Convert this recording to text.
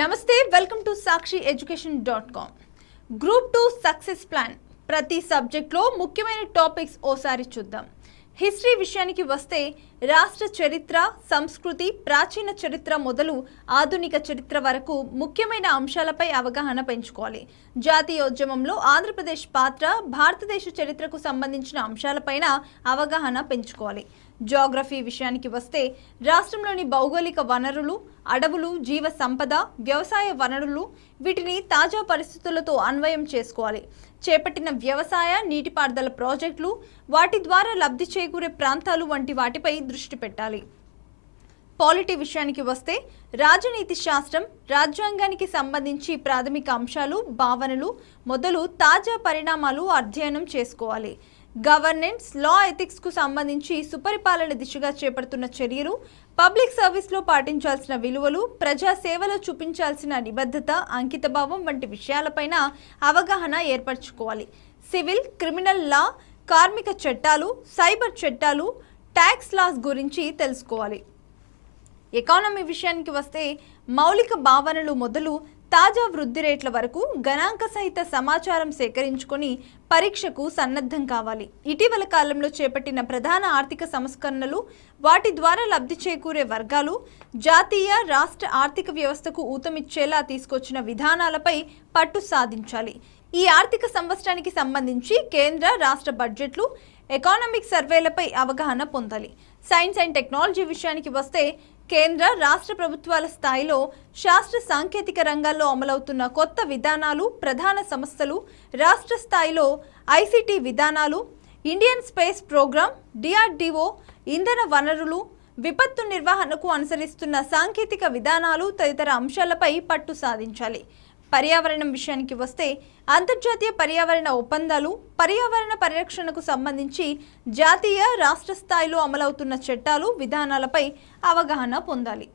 నమస్తే welcome to sakshieducation.com group 2 success plan ప్రతి subject లో ముఖ్యమైన టాపిక్స్ ఓసారి చూద్దాం. హిస్టరీ విషయానికి వస్తే రాష్ట్ర చరిత్ర, సంస్కృతి, ప్రాచీన చరిత్ర మొదలు ఆధునిక చరిత్ర వరకు ముఖ్యమైన అంశాలపై అవగాహన పెంచుకోవాలి. జాతీయోద్యమంలో ఆంధ్రప్రదేశ్ పాత్ర, భారతదేశ చరిత్రకు సంబంధించిన అంశాలపైన అవగాహన పెంచుకోవాలి. జియోగ్రఫీ విషయానికి వస్తే రాష్ట్రంలోని భౌగోళిక వనరులు, అడవులు, జీవ సంపద, వ్యవసాయ వనరులు వీటిని తాజా పరిస్థితులతో అన్వయం చేసుకోవాలి. చేపట్టిన వ్యవసాయ, నీటిపారుదల ప్రాజెక్టులు, వాటి ద్వారా లబ్ధి చేకూరే ప్రాంతాలు వంటి వాటిపై దృష్టి పెట్టాలి. పాలిటీ విషయానికి వస్తే రాజనీతి శాస్త్రం, రాజ్యాంగానికి సంబంధించి ప్రాథమిక అంశాలు, భావనలు మొదలు తాజా పరిణామాలు అధ్యయనం చేసుకోవాలి. గవర్నెన్స్, లా, ఎథిక్స్ కు సంబంధించి సుపరిపాలన దిశగా చేపడుతున్న చర్యలు, పబ్లిక్ సర్వీస్లో పాటించాల్సిన విలువలు, ప్రజా సేవలో చూపించాల్సిన నిబద్ధత, అంకితభావం వంటి విషయాలపైన అవగాహన ఏర్పరచుకోవాలి. సివిల్, క్రిమినల్ లా, కార్మిక చట్టాలు, సైబర్ చట్టాలు, ట్యాక్స్ లాస్ గురించి తెలుసుకోవాలి. ఎకానమీ విషయానికి వస్తే మౌలిక భావనలు మొదలు తాజా వృద్ధి రేట్ల వరకు గణాంక సహిత సమాచారం సేకరించుకొని పరీక్షకు సన్నద్ధం కావాలి. ఇటీవల కాలంలో చేపట్టిన ప్రధాన ఆర్థిక సంస్కరణలు, వాటి ద్వారా లబ్ధి చేకూరే వర్గాలు, జాతీయ, రాష్ట్ర ఆర్థిక వ్యవస్థకు ఊతమిచ్చేలా తీసుకొచ్చిన విధానాలపై పట్టు సాధించాలి. ఈ ఆర్థిక సంవత్సరానికి సంబంధించి కేంద్ర, రాష్ట్ర బడ్జెట్లు, ఎకానమిక్ సర్వేలపై అవగాహన పొందాలి. సైన్స్ అండ్ టెక్నాలజీ విషయానికి వస్తే కేంద్ర, రాష్ట్ర ప్రభుత్వాల స్థాయిలో శాస్త్ర సాంకేతిక రంగాల్లో అమలవుతున్న కొత్త విధానాలు, ప్రధాన సంస్థలు, రాష్ట్ర స్థాయిలో ఐసిటి విధానాలు, ఇండియన్ స్పేస్ ప్రోగ్రామ్, డిఆర్డిఓ, ఇంధన వనరులు, విపత్తు నిర్వహణకు అనుసరిస్తున్న సాంకేతిక విధానాలు తదితర అంశాలపై పట్టు సాధించాలి. పర్యావరణం విషయానికి వస్తే అంతర్జాతీయ పర్యావరణ ఒప్పందాలు, పర్యావరణ పరిరక్షణకు సంబంధించి జాతీయ, రాష్ట్ర స్థాయిలో అమలవుతున్న చట్టాలు, విధానాలపై అవగాహన పొందాలి.